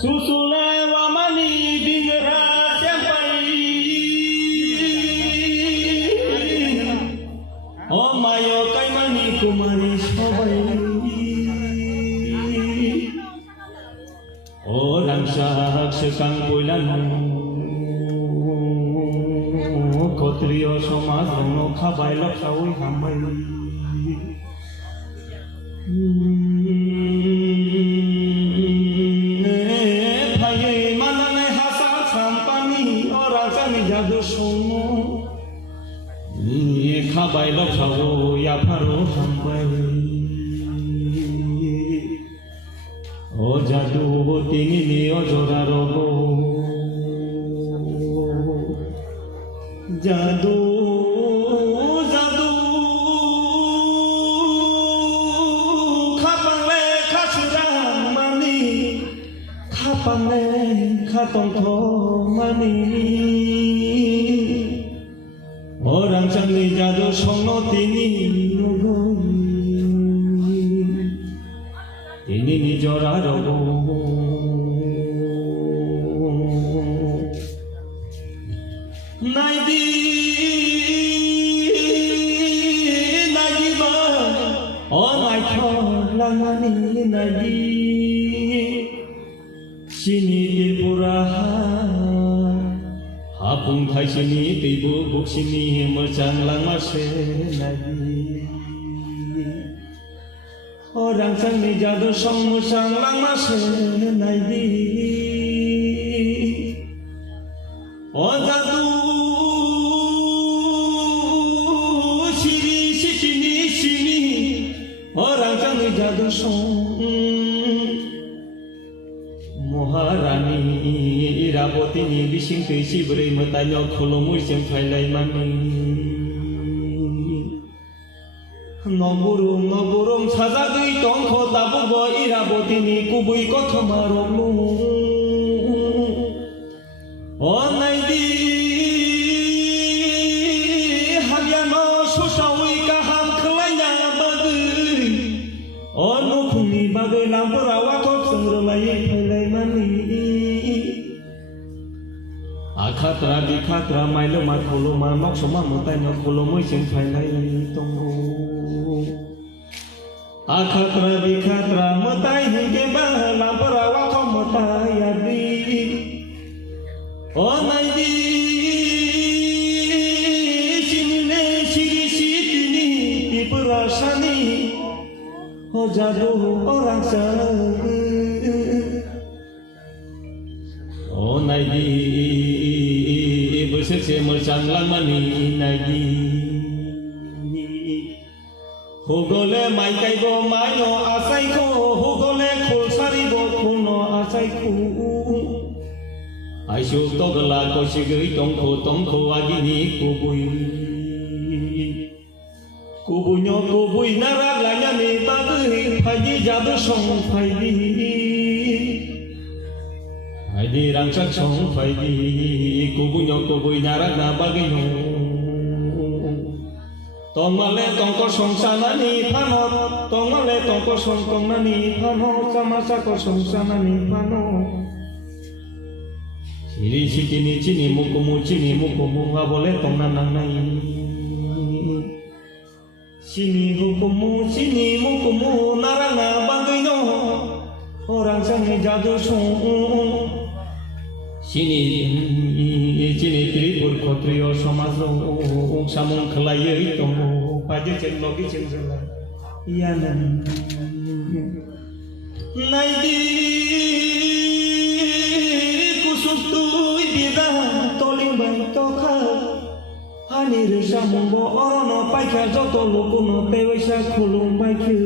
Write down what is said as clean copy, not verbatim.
susule wamani dingra sampai o mayo kai mani kumari sobai orang sak sekang poilan kotrio somaj rono khabai loksawoi hambai khabai loksawo ya pharo hambai o jadu tini ni o jora rogo jadu jadu khapale khasudang mani khapale khatongtho mani orang canggih jadu sono tini tini ni jora rogo naidi naidi ba o naikho langani naidi sini tripura apung thai sini tibu buk sini mercang lama senadi orang sang jadu song musang lama senadi o jadu sini orang sang jadu song Maharani Iraboti ni bising tuisi beri matanya kholomu sing phailai mani Noburung sajagui tongkho tabugo Iraboti ni kubui kothomaronu O naidi halyano susawi kaham khlainya bagui O nukhuni bagai lampurawa thok sangrelai phailai mani Akhatra dikhatra mailo matholo ma moksoma mutanya kholomu sing phailai tongo Akhatra dikhatra mutai hingge ba lampurawa thok mutai adi O naidi sinine siri sitini tipurasani O jadu orang sang O naidi bersese mercang lamani naidi hugole mai kai go mayo asai ko hugole khul sari go kuno asai ku ai shu to gala ko sigri tongkho agini kubui narak lanya ni bagui phaji jadu song phaidi Aidi rangsak song phaidi kubui narak na bagino Tongmale tongko song sanani phano Tongmale tongko song tongnani phano Samasa ko song sanani phano Siri sikini chini mukumu ngabole tongnanang nai Sini mukumu narana bagino Orang sangi jadu song Sini tripur kotrio somazro samung khelai tomo paje ceng logi ceng zela iyanan naidi kusuktu bida toling bai tokha hanir samung bo orono paikha joto lokuno pewaisa khulum bai khu